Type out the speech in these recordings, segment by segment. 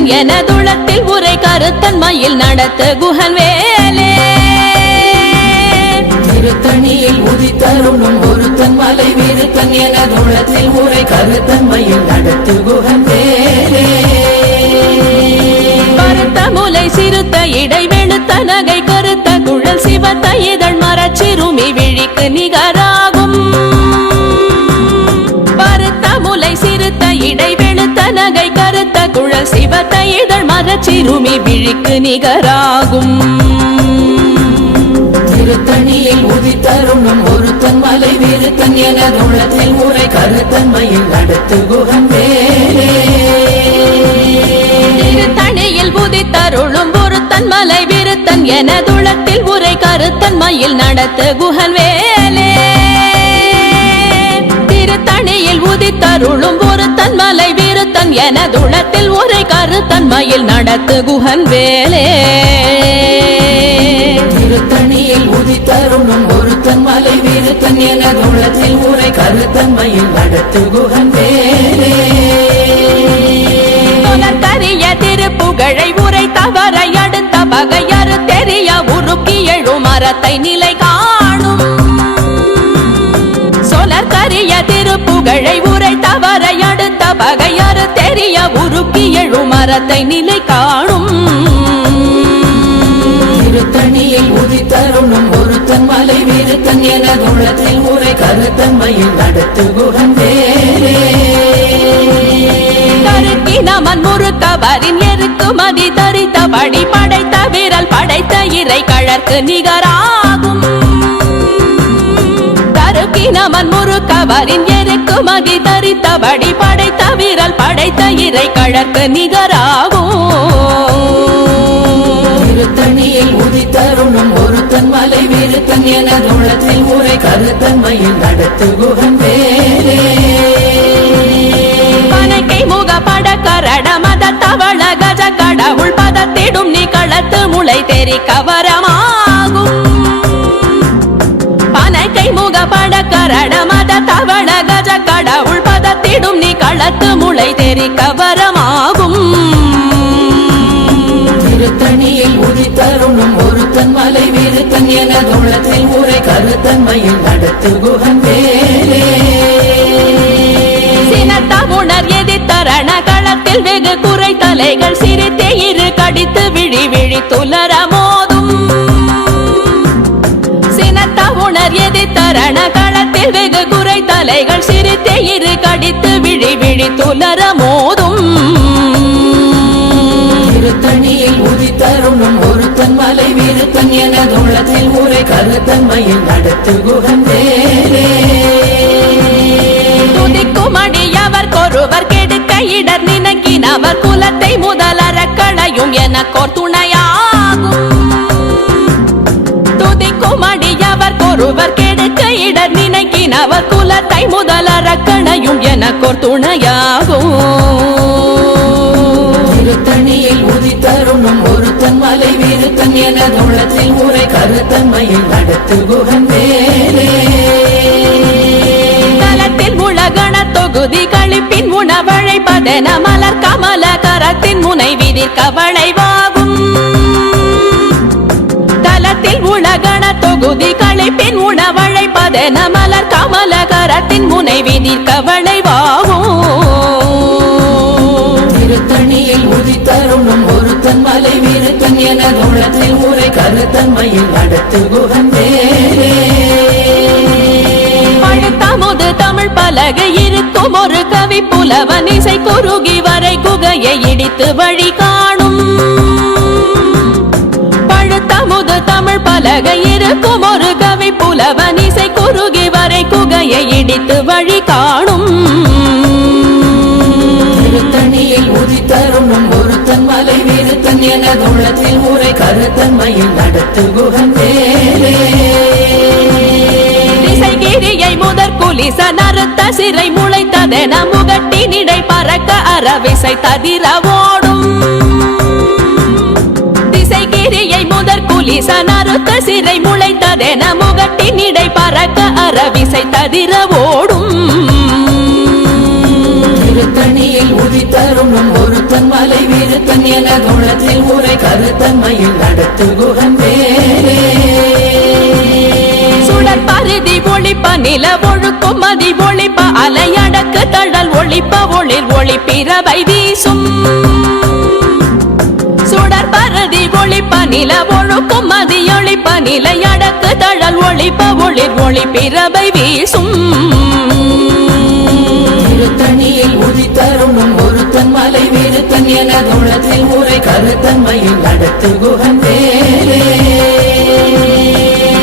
கருத்தன் எனதுளத்தில் உரை கருத்தன் மயில் நடத்து குகன் வேலே திருத்தணியில் உதித்தருளும் ஒருத்தன் மலை விருத்தன் எனதுளத்தில் உரை கருத்தன் மயில் நடத்து குகன் வேலே பருத்த முலை சிறுத்த இடை வெளுத்த நகை கருத்த குழல் சிவத்த இதழ் மரச்சிறுமி விழிக்கு நிகராகும் பருத்த முலை சிறுத்த இடை வெளுத்த நகை கருத்த குழல் சிவத்த இதழ் மரச்சிறுமி விழிக்கு நிகராகும் திருத்தணியில் உதித்தருளும் ஒருத்தன் மலை விருத்தன் எனதுளத்தில் உரை கருத்தன் மயில் நடத்து குகன் வேலே திருத்தணியில் உதித்தருளும் ஒருத்தன் மலை விருத்தன் எனதுளத்தில் உரை கருத்தன் மயில் நடத்து குகன் வேலே திருத்தணியில் உதித்தருளும் ஒருத்தன் மலை விருத்தன் எனதுளத்தில் உரை கருத்தன் மயில் நடத்து குகன் வேலே திருத்தணியில் உதித்தருளும் ஒருத்தன் மலை விருத்தன் எனதுளத்தில் உரை கருத்தன் மயில் நடத்து குகன் வேலே கரிய திருப்புகழை உரை தவறை அடுத்த பகையறு தெரிய உருக்கி எழும் மரத்தை நிலை காணும் சொலற்கரிய திருப்புகழை உரை தவறை அடுத்த பகையறு தெரிய உருக்கி எழும் மரத்தை நிலை காணும் திருத்தணியில் உதித்தருளும் ஒருத்தன் மலை விருத்தன் எனதுளத்தில் உரை கருத்தன் மயில் நடத்து குகன் வேலே கருக்கினமன் முறுக்கவரின் எருக்கு மதி தரித்தபடி படைத்த விரல் படைத்த இறை கழற்கு நிகராகும் கருக்கினமன் முறுக்கவரின் எருக்கு மதி தரித்தபடி படைத்த விரல் படைத்த இறை கழற்கு நிகராகும் திருத்தணியில் உதித்தருளும் ஒருத்தன் மலை விருத்தன் எனதுளத்தில் உரை கருத்தன் மயில் நடத்து குகன் வேலே பனக்கை முக பட கரட மத தவள கஜ கடவுள் பதத்திடும் நீ களத்து முளை தெரி கவரமாகும் பனக்கை முக பட கரட மத தவள கஜ கடவுள் பதத்திடும் நீ களத்து முளை தெரி கவரமாகும் திருத்தணியில் உதித்தருளும் ஒருத்தன் மலை விருத்தன் எனதுளத்தில் உரை கருத்தன் மயில் நடத்து குகன் வேலே சினத்தமுணர் எதிர்த்தரண களத்தில் வெகு குறை தலைகள் சிரித்தே இரு கடித்து விழி விழி துலர மோதும் சினத்தமுணர் எதிர்த்தரண களத்தில் வெகு குறை தலைகள் சிரித்தே இரு கடித்து விழி விழி துலர மோதும் திருத்தணியில் உதித்தருளும் ஒருத்தன் மலை விருத்தன் எனதுளத்தில் உரை கருத்தன் மயில் நடத்து குகன் வேலே துதிக்கும் அடியவர் கொருவர் கெடுக்க இடர் நினைக்கினவர் குலத்தை முதலற களையும் எனக்கோர் துணையாகும் துதிக்கும் அடியவர் கொருவர் கெடுக்க இடர் நினைக்கினவர் குலத்தை முதலற களையும் எனக்கோர் துணையாகும் திருத்தணியில் உதித்தருளும் ஒருத்தன் மலை விருத்தன் எனதுளத்தில் உரை கருத்தன் மயில் நடத்து குகன் வேலே தலத்தில் உலகண தொகுதி கழிப்பின் உணவழைப்பதென மலர் கமல கரத்தின் முனை விதிர்க்க வளைவாகும் தலத்தில் உலகண தொகுதி கழிப்பின் உணவழைப்பதென மலர் கமல கரத்தின் முனை விதிர்க்க வளைவாகும் திருத்தணியில் உதித்தருளும் ஒருத்தன் மலை விருத்தன் எனதுளத்தில் உரை கருத்தன் மயில் நடத்து குகன் வேலே பழுத்தமுது தமிழ் பலகை இருக்கும் ஒரு கவி புலவன் இசை குறுகி வரை குகையை இடித்து வழி காணும் பழுத்தமுது தமிழ் பலகை இருக்கும் ஒரு கவி புலவன் இசை குறுகி வரை குகையை இடித்து வழி காணும் திருத்தணியில் உதித்தருளும் ஒருத்தன் மலை விருத்தன் எனதுளத்தில் உரை கருத்தன் மயில் நடத்து குகன் வேலே திசைகிரியை முதற் குலிச நறுத்த சிறை முளைத்ததென முகட்டினிடை பறக்க அறவிசை ததிர ஓடும் திசைகிரியை முதற் குலிச நறுத்த சிறை முளைத்ததென முகட்டினிடை பறக்க அறவிசை ததிர ஓடும் திருத்தணியில் உதித்தருளும் ஒருத்தன் மலை விருத்தன் என குணத்தில் உரை கருத்தன்மையில் நடத்து குகன் வேலே சுடர் பருதி ஒளிப்ப நில ஒழுக்கும் மதி ஒளிப்ப அலையடக்கு தழல் ஒளிப்ப ஒளிர் ஒளி பிறவை வீசும் சுடர் பருதி ஒளிப்ப நில ஒழுக்கும் மதி ஒளிப்ப நிலையடக்கு தழல் ஒளிப்ப ஒளிர் ஒளி பிறவை வீசும் திருத்தணியில் உதித்தருணும் ஒருத்தன் மலை விருத்தன் என குணத்தில் உரை கருத்தன்மையில் நடத்து குகன் வேலே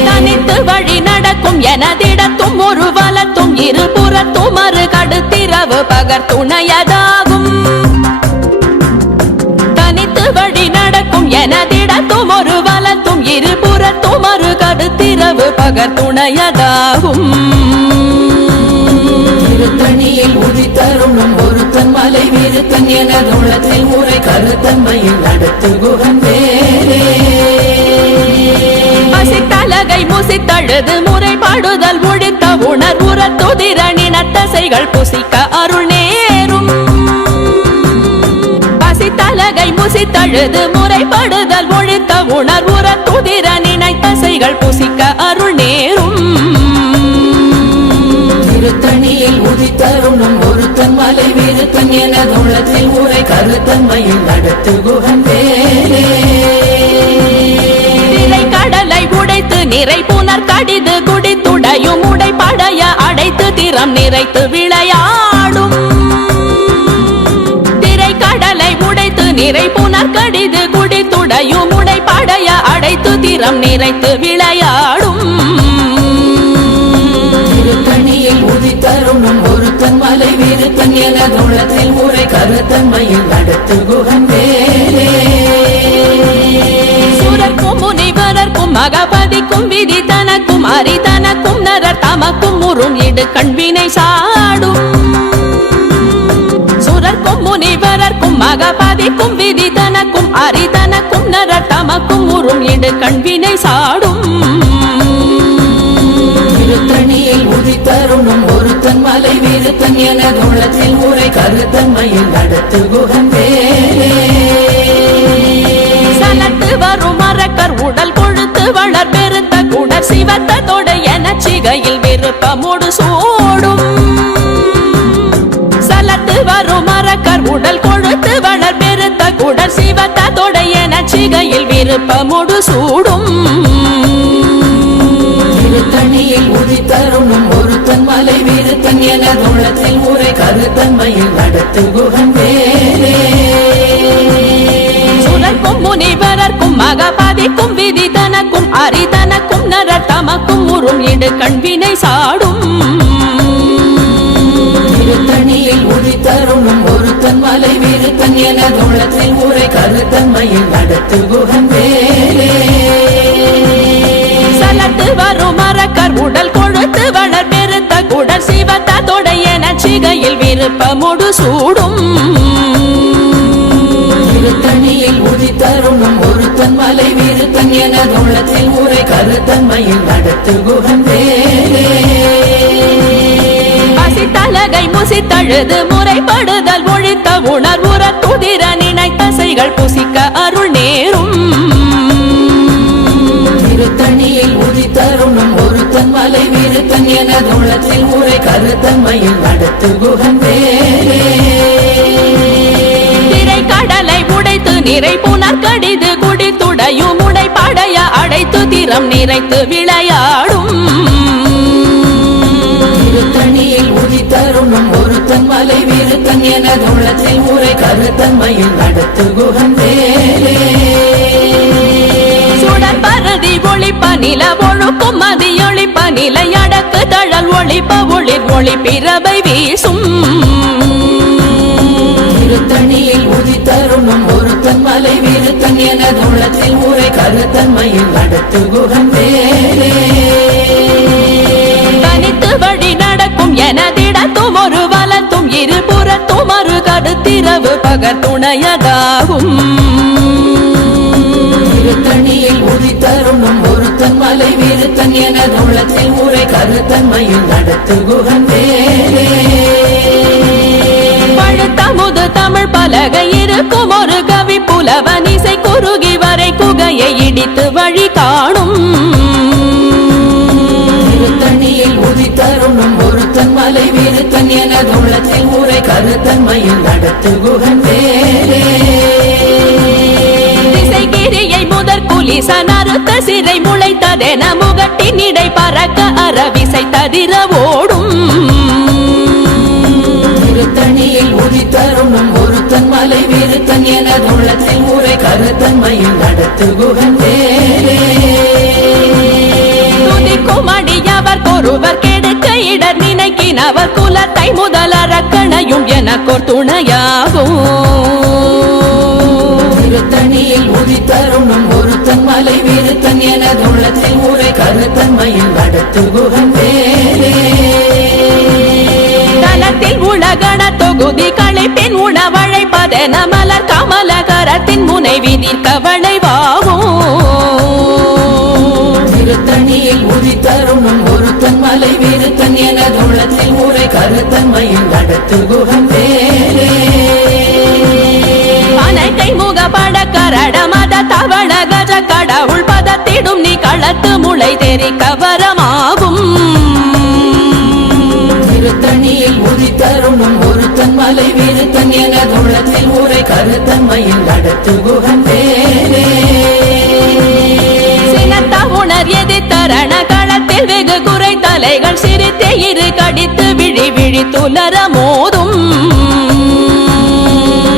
தனித்து வழி நடக்கும் எனதிடத்தும் ஒரு வலத்தும் இருபுறத்தும் மறு கடுத்திரவு பகர் துணையதாகும் தனித்து வழி நடக்கும் எனதிடத்தும் ஒரு வலத்தும் இருபுறத்தும் மறு கடுத்திரவு பகர் துணையதாகும் திருத்தணியில் உதித்தருணும் ஒருத்தன் மலை விருத்தன் என குணத்தில் உரை கருத்தன்மையில் நடத்து குகன் வேலே பசித்தலகை முசித்தழுது முறைப்பாடுதல் ஒழித்த உணர்வுற துதிரணினத்தசைகள் புசிக்க அருள் நேரும் பசித்தலகை முசித்தழுது முறைப்படுதல் ஒழித்த உணர்வுற துதிரணினத்தசைகள் புசிக்க அருள் நேரும் திருத்தணியில் உதித்தருணும் ஒருத்தன் மலை விருத்தன் என குணத்தில் உரை கருத்தன்மையில் நடத்து குகன் வேலே கடலை உடைத்து நிறை புனர் கடிது குடித்துடையும் உடைப்படைய அடைத்து திறம் நிறைத்து விளையாடும் திரை கடலை உடைத்து நிறை புனர் கடிது குடித்துடையும் உடைப்படைய அடைத்து திறம் நிறைத்து விளையாடும் திருத்தணியில் உதித்தருணும் ஒருத்தன் மலை விருத்தன் என குணத்தில் உரை கருத்தன்மையில் நடத்து குகன் வேலே சுரர்க்கும் முனிவரர்க்கும் மகபதிக்கும் விதி தனக்கும் அரிதனக்கும் நரர் தமக்கும் முறும் இடு கண்வினை சாடும் சுரர்க்கும் முனிவரர்க்கும் மகபதிக்கும் விதி தனக்கும் அரிதனக்கும் நரர் தமக்கும் முறும் இடு கண்வினை சாடும் திருத்தணியில் உதித்தருணும் ஒருத்தன் மலை விருத்தன் என குணத்தில் உரை கருத்தன்மையில் நடத்து குகன் வேலே சலத்து வரும் மரக்கர் உடல் கொழுத்து வளர் பெருத்த குடர் சிவத்த தொட என சிகையில் விருப்பமோடு சூடும் சலத்து வரும் மரக்கர் உடல் கொழுத்து வளர் பெருத்த குடர் சிவத்த தொட என சிகையில் விருப்பமோடு சூடும் திருத்தணியில் உதித்தருணும் ஒருத்தன் மலை விருத்தன் என குணத்தில் உரை கருத்தன்மையில் நடத்து குகன் வேலே சுரர்க்கும் முனிவரர்க்கும் மகபதிக்கும் விதி தனக்கும் அரிதனக்கும் நரர் தமக்கும் உறும் இடு கண்வினை சாடும் திருத்தணியில் உதித்தருணும் ஒருத்தன் மலை விருத்தன் என குணத்தில் உரை கருத்தன்மையில் நடத்து குகன் வேலே சலத்து வரும் மரக்கர் உடல் கொழுத்து வளர் பெருத்த குடர் சிவத்த தொட என சிகையில் விருப்பமோடு சூடும் திருத்தணியில் உதித்தருணும் ஒருத்தன் மலை விருத்தன் என குணத்தில் உரை கருத்தன்மையில் நடத்து குகன் வேலே பசித்தலகை முசித்தழுது முறைப்படுதல் ஒழித்த உணர்வுற துதிர நினைத்தசைகள் புசிக்க அருள் நேரும் திருத்தணியில் உதித்தருணும் ஒருத்தன் மலை விருத்தன் என குணத்தில் உரை கருத்தன்மையில் நடத்து குகன் வேலே திரை கடலை உடைத்து நிறை புனர் கடிது குடித்துடையும் உடைப்படைய அடைத்து திறம் நிறைத்து விளையாடும் திருத்தணியில் உதித்தருணும் ஒருத்தன் மலை விருத்தன் என குணத்தில் உரை கருத்தன்மையில் நடத்து குகன் வேலே சுடர் பருதி ஒளிப்ப நில ஒழுக்கும் மதி ஒளிப்ப நிலையடக்கு தழல் ஒளிப்ப ஒளிர் ஒளி பிறவை வீசும் திருத்தணியில் உதித்தருணும் ஒருத்தன் மலை விருத்தன் என குணத்தில் உரை கருத்தன்மையில் நடத்து குகன் வேலே தனித்து வழி நடக்கும் எனதிடத்தும் ஒரு வலத்தும் இருபுறத்தும் மறு கடுத்திரவு பகர் துணையதாகும் திருத்தணியில் உதித்தருணும் ஒருத்தன் மலை விருத்தன் என குணத்தில் உரை கருத்தன்மையில் நடத்து குகன் வேலே பழுத்தமுது தமிழ் பலகை இரு இருக்கும் ஒரு கவி புலவன் இசை குறுகி வரை குகையை இடித்து வழி காணும் திருத்தணியில் உதித்தருணும் ஒருத்தன் மலை விருத்தன் எனது உள்ளத்தில் ஊரை கருத்தன்மையில் நடத்து குகன் வேலே திசைகிரியை முதற் குலிசன் அறுத்த சிறை முளைத்ததென முகட்டின் இடை பறக்க அறவிசை ததிர ஓடும் திருத்தணியில் உதித்தருணும் ஒருத்தன் மலை விருத்தன் எனது உள்ளத்தில் ஊரை கருத்தன்மையில் நடத்து குகன் வேலே துதிக்கும் அடியவர் ஒருவர் கெடுக்க இடர் நினைக்கினவர் குலத்தை முதலறக்கணையும் எனக்கோர் துணையாகும் திருத்தணியில் உதித்தருணும் ஒருத்தன் மலை விருத்தன் எனது உள்ளத்தில் ஊரை கருத்தன்மையில் நடத்து குகன் வேலே தலத்தில் உலகண தொகுதி களைப்பின் உணவழைப்பதென மலர் கமலகரத்தின் முனை விதிர் கவளைவாகும் திருத்தணியில் உதித்தருணும் ஒருத்தன் மலை விருத்தன் எனது உள்ளத்தில் ஊரை கருத்தன்மையில் நடத்து குகன் வேலே அனைத்தை முகப்பட கரட மத தவள கஜ கடவுள் பதத்திடும் நீ களத்து முளை தெரி கவரமாகும் திருத்தணியில் உதித்தருணும் ஒருத்தன் மலை விருத்தன் எனது உள்ளத்தில் ஊரை கருத்தன்மையில் நடத்து குகன் வேலே சினத்த உணர் எதிர்த்தரண களத்தில் வெகு குறை தலைகள் சிரித்தே இரு கடித்து விழி விழி துலர மோதும்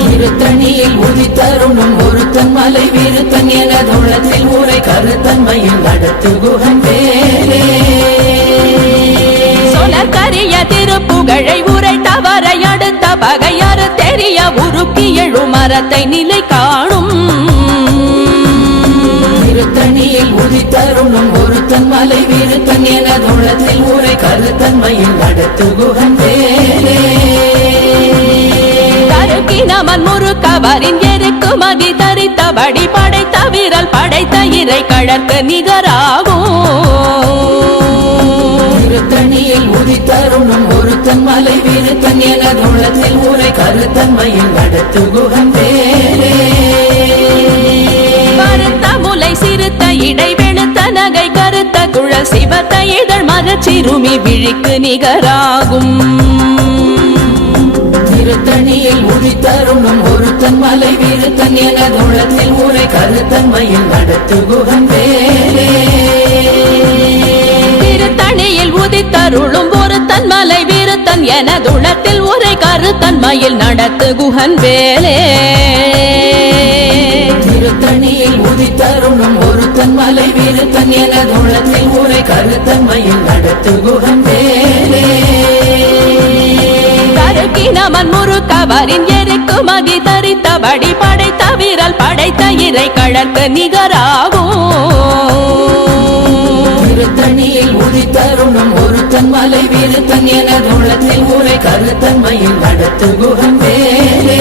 திருத்தணியில் உதித்தருணும் ஒருத்தன் மலை விருத்தன் எனது உள்ளத்தில் ஊரை கருத்தன்மையில் நடத்து குகன் வேலே சொலக்கரிய திருப்புகழை உரை தவறை அடுத்த பகையாறு தெரிய உருக்கி எழு மரத்தை நிலை காணும் திருத்தணியில் உதித்தருணும் ஒருத்தன் மலை விருத்தன் எனது உள்ளத்தில் ஊரை கருத்தன்மையில் நடத்து குகன் வேலே தருக்கினமன் முறுக்கவரின் எருக்கு மதி தரித்தபடி படைத்த வீரல் படைத்த இறை கழற்கு நிகராகும் திருத்தணியில் உதித்தருணும் ஒருத்தன் மலை விருத்தன் எனது உள்ளத்தில் ஊரை கருத்தன்மையில் நடத்து குகன் வேலே கருத்த முலை சிறுத்த இடை வெளுத்த நகை கருத்த குழல் சிவத்த இதழ் மரச்சிறுமி விழிக்கு நிகராகும் திருத்தணியில் உதித்தருணும் ஒருத்தன் மலை விருத்தன் எனது உள்ளத்தில் ஊரை கருத்தன்மையில் நடத்து குகன் வேலே திருத்தணியில் உதித்தருளும் ஒருத்தன் மலை விருத்தன் எனதுளத்தில் உரை கருத்தன்மையில் நடத்து குகன் வேலே திருத்தணியில் உதித்தருணும் ஒருத்தன் மலை விருத்தன் எனது உள்ளத்தில் ஊரை கருத்தன்மையில் நடத்து குகன் வேலே தருக்கினமன் முறுக்கவரின் எருக்கு மதி தரித்தபடி படைத்த வீரல் படைத்த இறை கழற்கு நிகராகும் திருத்தணியில் உதித்தருணும் ஒருத்தன் மலை விருத்தன் எனது உள்ளத்தில் ஊரை கருத்தன்மையில் நடத்து குகன் வேலே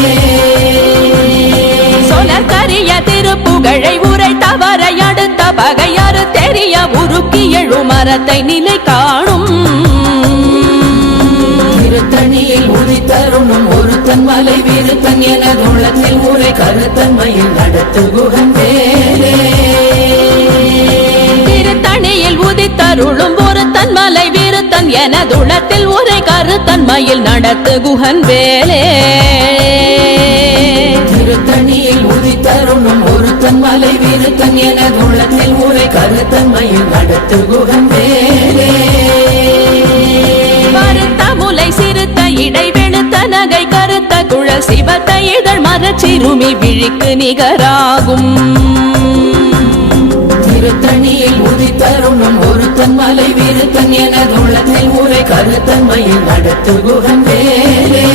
சொலக்கரிய திருப்புகழை உரை தவறை அடுத்த பகையாறு தெரிய உருக்கி எழு மரத்தை நிலை காணும் திருத்தணியில் உதித்தருணும் ஒருத்தன் மலை விருத்தன் எனது உள்ளத்தில் ஊரை கருத்தன்மையில் நடத்து குகன் வேலே திருத்தணியில் உதித்தருளும் ஒருத்தன் மலை விருத்தன் எனதுளத்தில் உரை கருத்தன்மையில் நடத்து குகன் வேலே திருத்தணியில் உதித்தருணும் ஒருத்தன் மலை விருத்தன் எனது உள்ளத்தில் ஊரை கருத்தன்மையில் நடத்து குகன் வேலே கருத்த முலை சிறுத்த இடை வெளுத்த நகை கருத்த குழல் சிவத்த இதழ் மரச்சிறுமி விழிக்கு நிகராகும் திருத்தணியில் உதித்தருணும் ஒருத்தன் மலை விருத்தன் எனது உள்ளத்தில் ஊரை கருத்தன்மையில் நடத்து குகன் வேலே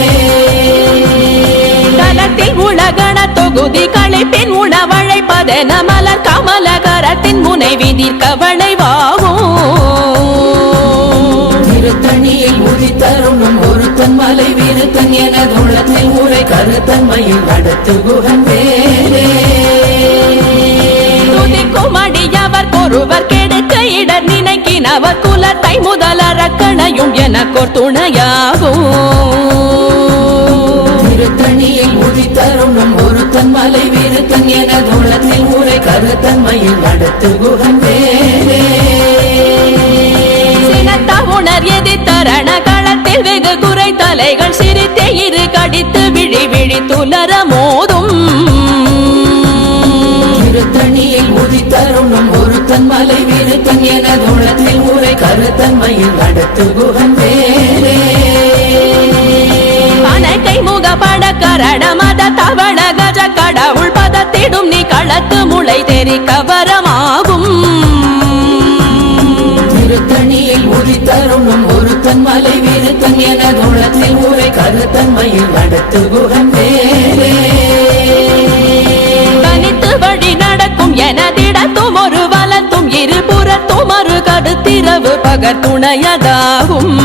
தலத்தில் உலகண தொகுதி களைப்பின் உணவழைப்பதென மலர் கமலகரத்தின் முனை விதிர் கவளைவாகும் திருத்தணியில் உதித்தருணும் ஒருத்தன் மலை விருத்தன் எனது உள்ளத்தில் ஊரை கருத்தன்மையில் நடத்து குகன் வேலே துதிக்கும் அடியவர் ஒருவர் கெடுக்க இடர் நினைக்கினவர் குலத்தை முதலறக்கணையும் எனக்கோர் துணையாகும் திருத்தணியில் உதித்தருணும் ஒரு மலை விருத்தன் என தோளத்தில் ஊரை கருத்தன்மையில் நடத்து குகன் வேலே உணர் எதி தரண களத்தில் வெகு குறை தலைகள் சிரித்தே இரு கடித்து விழி விழி துலர மோதும் திருத்தணியில் உதித்தருணும் ஒருத்தன் மலை விருத்தன் என தோளத்தில் ஊரை கருத்தன்மையில் நடத்து குகன் வேலே அனைக்கை முகப்பட கரண மத தவள கஜ கடவுள் பதத்திடும் நீ களத்து முளை தெரி கவரமாகும் திருத்தணியில் உதித்தருணும் ஒருத்தன் மலை விருத்தன் என தோளத்தில் ஊரை கருத்தன்மையில் நடத்து குகன் வேலே தனித்து வழி நடக்கும் எனதிடத்தும் ஒரு வலத்தும் இருபுறத்தும் மறு கருத்திரவு பகர் துணையதாகும்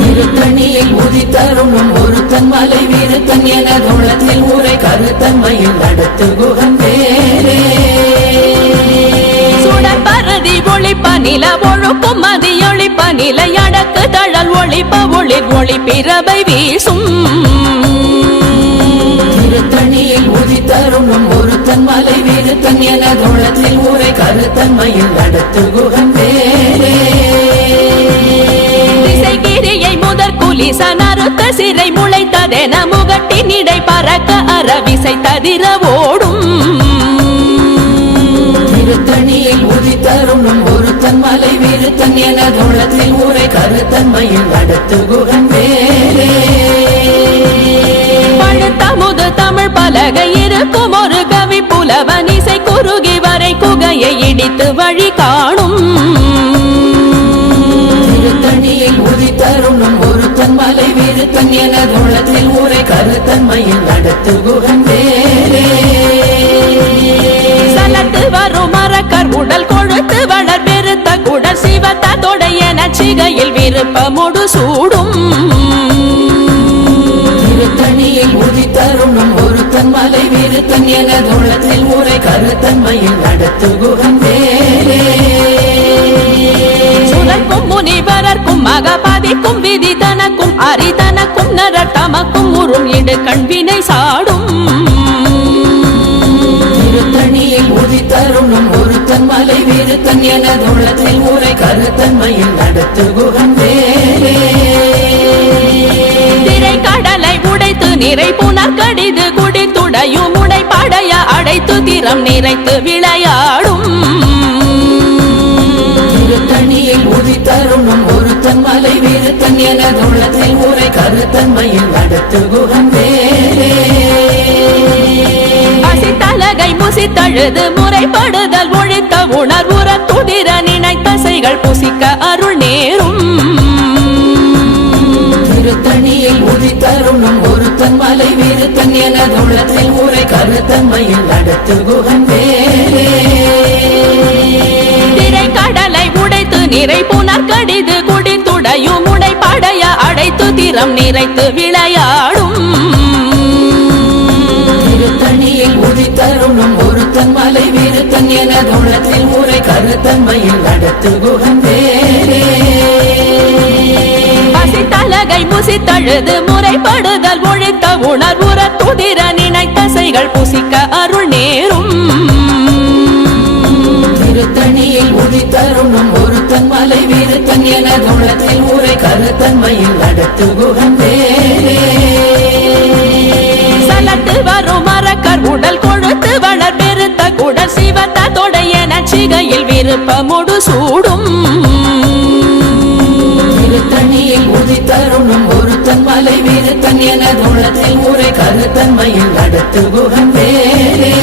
திருத்தணியில் உதித்தருணும் ஒருத்தன் மலை விருத்தன் என தோளத்தில் ஊரை கருத்தன்மையில் நடத்து குகன் வேலே சுடற்பரதி ஒளிப்ப நில ஒழுக்கும் மதியொளிப்ப நிலை அடக்கு தழல் ஒளிப்ப ஒளிர் ஒளி பிறவை வீசும் திருத்தணியில் உதித்தருணும் ஒருத்தன் மலை விருத்தன் என தோளத்தில் ஊரை கருத்தன்மையில் நடத்து குகன் வேலே திசைகிரியை முதற் குலிசன் அறுத்த சிறை முளைத்ததென முகட்டின் இடை பறக்க அறவிசை ததிர ஓடும் திருத்தணியில் உதித்தருணும் ஒருத்தன் மலை விருத்தன் என தோளத்தில் ஊரை கருத்தன்மையில் நடத்து குகன் வேலே பழுத்தமுது தமிழ் பலகை இருக்கும் ஒரு கவி புலவன் இசை குறுகி வரை குகையை இடித்து வழி காணும் திருத்தணியில் உதித்தருணும் ஒருத்தன் மலை விருத்தன் என தோளத்தில் ஊரை கருத்தன்மையில் நடத்து குகன் வேலே சலத்து வரும் மரக்கர் உடல் கொழுத்து வளர் பெருத்த குடல் சிவத்த தொடைய நச்சிகையில் விருப்பமுடு சூடும் திருத்தணியில் உதித்தருணும் ஒருத்தன் மலை விருத்தன் என தோளத்தில் ஊரை கருத்தன்மையில் நடத்து குகன் வேலே சுதற்கும் முனிவரர்க்கும் மகபதிக்கும் விதி தனக்கும் அரிதனக்கும் நரர் தமக்கும் உறும் இடு கண்வினை சாடும் திருத்தணியில் உதித்தருணும் ஒருத்தன் மலை விருத்தன் என தோளத்தில் ஊரை கருத்தன்மையில் நடத்து குகன் வேலே திரை கடலை உடைத்து நிறை புனர் கடிது குடித்துடையும் உடை படைய அடைத்து திறம் நிறைத்து விளையாடும் திருத்தணியில் உதித்தருணும் ஒருத்தன் மலை விருத்தன் என தோளத்தில் ஊரை கருத்தன்மையில் நடத்து குகன் வேலே பசித்தலகை முசித்தழுது முறைப்படுதல் ஒழித்த உணர்வுற துதிர நினைத்தசைகள் புசிக்க அருள் நேரும் திருத்தணியில் உதித்தருணும் ஒருத்தன் மலை விருத்தன் என தோளத்தில் ஊரை கருத்தன்மையில் நடத்து குகன் வேலே திரை கடலை உடைத்து நிறை புனர் கடிது குடித்துடையும் உடை படைய அடைத்து திறம் நிறைத்து விளையாடும் திருத்தணியில் உதித்தருணும் ஒருத்தன் மலை விருத்தன் என தோளத்தில் ஊரை கருத்தன்மையில் நடத்து குகன் வேலே பசித்தலகை முசித்தழுது முறைப்படுதல் ஒழித்த உணர்வுற துதிர நினைத்தசைகள் புசிக்க அருள் நேரும் திருத்தணியில் உதித்தருணும் ஒருத்தன் மலை விருத்தன் என தோளத்தில் ஊரை கருத்தன்மையில் நடத்து குகன் வேலே சலத்து வரும் மரக்கர் உடல் கொழுத்து வளர் பெருத்த குடல் சிவத்த தொடைய நச்சிகையில் விருப்பமுடு சூடும் திருத்தணியில் உதித்தருணும் ஒருத்தன் மலை விருத்தன் என தோளத்தில் ஊரை கருத்தன்மையில் நடத்து குகன் வேலே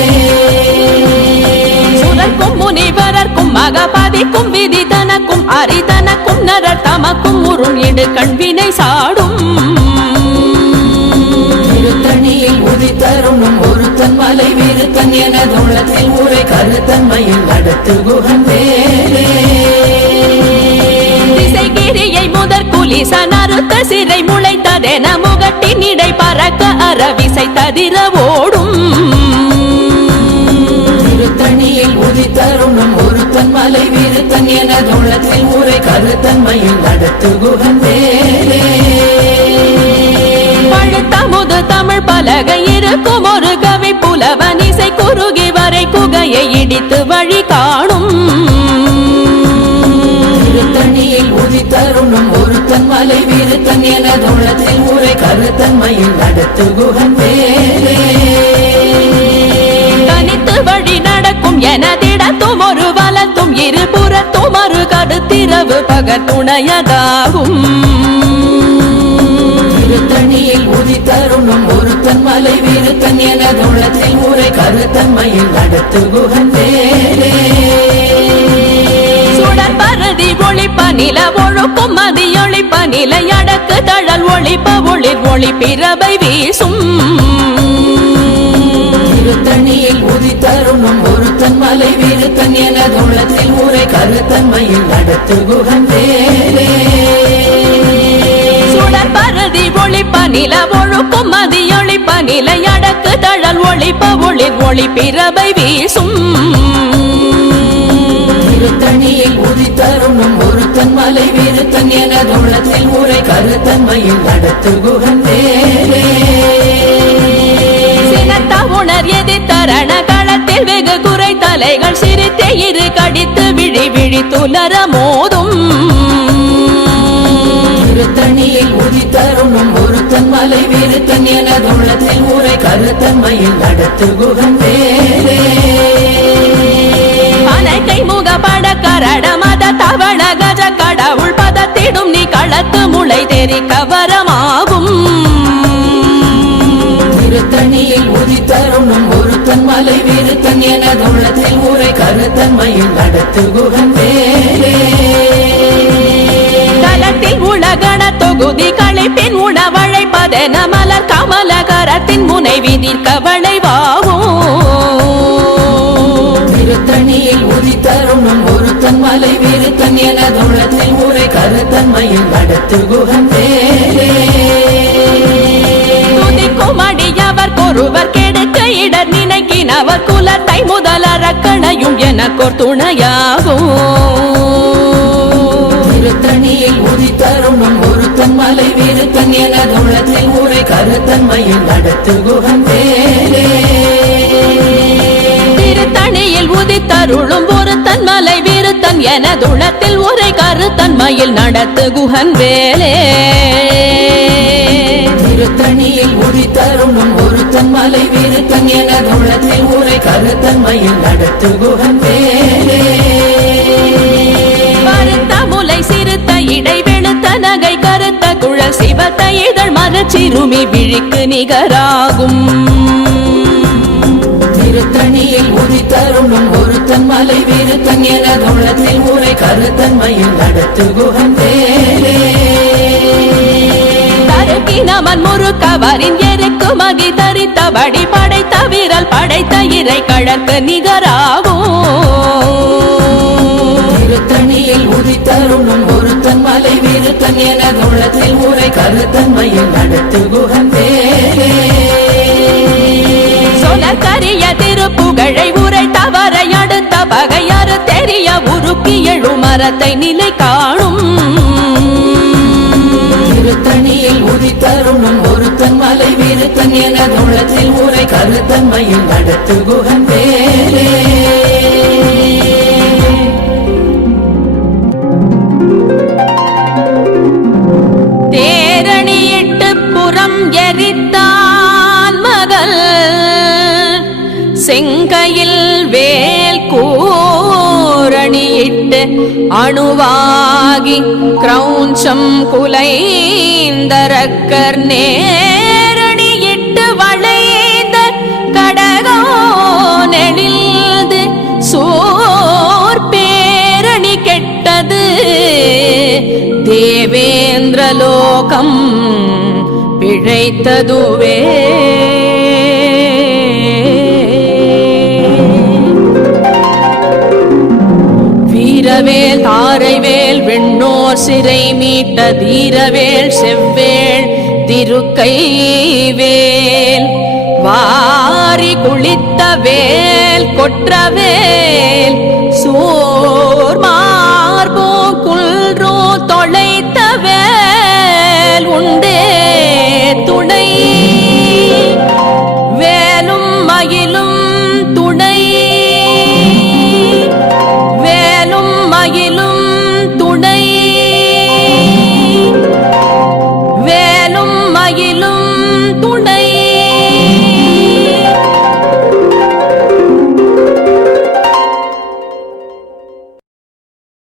சுதற்கும் முனிவரர்க்கும் மகபதிக்கும் விதி தனக்கும் அரிதனக்கும் நரர் தமக்கும் உறும் இடு கண்வினை சாடும் திருத்தணியில் உதித்தருணும் ஒருத்தன் மலை விருத்தன் என தோளத்தில் ஊரை கருத்தன்மையில் நடத்து குகன் வேலே திசைகிரியை முதற் குலிசன் அறுத்த சிறை முளைத்ததென முகட்டின் இடை பறக்க அறவிசை ததிர ஓடும் திருத்தணியில் உதித்தருணும் ஒருத்தன் மலை விருத்தன் என தோளத்தில் ஊரை கருத்தன்மையில் நடத்து குகன் வேலே பழுத்தமுது தமிழ் தமிழ் பலகை இருக்கும் ஒரு கவி புலவன் இசை குறுகி வரை குகையை இடித்து வழி காணும் திருத்தணியில் உதித்தருணும் ஒருத்தன் மலை விருத்தன் எனதுள்ளத்தில் உரை கருத்தன்மையில் நடத்து குகன் வேலே தனித்து வழி நடக்கும் எனதிடத்தும் ஒரு வலத்தும் இருபுறத்தும் ஒரு கருத்திரவு பகத்துணையதாகும் திருத்தணியில் உதித்தருணும் ஒருத்தன் மலை விருத்தன் எனதுள்ளத்தில் உரை கருத்தன்மையில் நடத்து குகன் வேலே சுடர் பரதி ஒளிப்ப நில ஒழுக்கும் மதி ஒளிப்ப நிலை அடக்கு தழல் ஒளிப்ப ஒளிர் ஒளி பிறவை வீசும் திருத்தணியில் உதித்தருணும் ஒருத்தன் மலை விருத்தன் எனதுள்ளத்தில் உரை கருத்தன்மையில் நடத்து குகன் வேலே சுடர் பரதி ஒளிப்ப நில ஒழுக்கும் மதி ஒளிப்ப நிலை அடக்கு தழல் ஒளிப்ப ஒளிர் ஒளி பிறவை வீசும் திருத்தணியில் உதித்தருணும் ஒருத்தன் மலை விருத்தன் எனதுள்ளத்தில் உரை கருத்தன்மையில் நடத்து குகன் வேலே சினத்த உணர் எதிர்த்தரண களத்தில் வெகு குறை தலைகள் சிரித்தே இரு கடித்து விழி விழி துலர மோதும் திருத்தணியில் உதித்தருணும் ஒருத்தன் மலை விருத்தன் எனதுள்ளத்தில் உரை கருத்தன்மையில் நடத்து குகன் வேலே அனைக்கை முகப்பட கரட மத தவள கஜ கடவுள் பதத்திடும் நீ களத்து முளை தெரி கவரமாகும் திருத்தணியில் உதித்தருணும் ஒருத்தன் மலை விருத்தன் எனதுள்ளத்தில் உரை கருத்தன்மையில் நடத்து குகன் வேலே தலத்தில் உலகண தொகுதி களைப்பின் உணவழைப்பதென மலர் கமல கரத்தின் முனை விதிர் கவளைவாகும் திருத்தணியில் உதித்தருணும் ஒருத்தன் மலை விருத்தன் எனதுள்ளத்தில் உரை கருத்தன்மையில் நடத்து குகன் வேலே துதிக்கும் அடியவர் கொருவர் கெடுக்க இடர் நினைக்கினவர் குலத்தை முதலறக்கணையும் எனக்கோர் துணையாகும் திருத்தணியில் உதித்தருணும் ஒருத்தன் மலை விருத்தன் எனதுள்ளத்தில் உரை கருத்தன்மையில் நடத்து குகன் வேலே திருத்தணியில் உதித்தருளும் ஒருத்தன் மலை விருத்தன் எனதுளத்தில் உரை கருத்தன்மையில் நடத்து குகன் வேலே திருத்தணியில் உதித்தருணும் ஒருத்தன் மலை விருத்தன் எனதுள்ளத்தில் உரை கருத்தன்மையில் நடத்து குகன் வேலே கருத்த முலை சிறுத்த இடை வெளுத்த நகை கருத்த குழல் சிவத்த இதழ் மரச்சிறுமி விழிக்கு நிகராகும் திருத்தணியில் உதித்தருணும் ஒருத்தன் மலை விருத்தன் எனதுள்ளத்தில் உரை கருத்தன்மையில் நடத்து குகன் வேலே தருக்கினவன் முறுக்கவரின் எருக்கு மகி தரித்தபடி படைத்த வீரல் படைத்த இறை கழற்கு நிகராகும் திருத்தணியில் உதித்தருணும் ஒருத்தன் மலை விருத்தன் எனதுள்ளத்தில் உரை கருத்தன்மையில் நடத்து குகன் வேலே சொலக்கரிய திருப்புகழை உரை தவறை அடுத்த பகையறு தெரிய உருக்கி எழு மரத்தை நிலை காணும் திருத்தணியில் உதித்தருணும் ஒருத்தன் மலை விருத்தன் எனதுள்ளத்தில் உரை கருத்தன்மையில் நடத்து குகன் வேலே தேரணியிட்டு புறம் எரித்தான் மகள் செங்கையில் வேல் கூரணியிட்டு அணுவாகி கிரௌஞ்சம் குலைந்தரக்கர் நேரணியிட்டு வளைந்த கடகோ நெளிந்து சோர் பேரணி கெட்டது தேவேந்திரலோகம் பிழைத்ததுவே வீரவேல் தாரைவேல் வெண்ணோர் சிறை மீட்ட தீரவேல் செவ்வேள் திருக்கைவேல் வாரி குளித்த வேல் கொற்றவேல்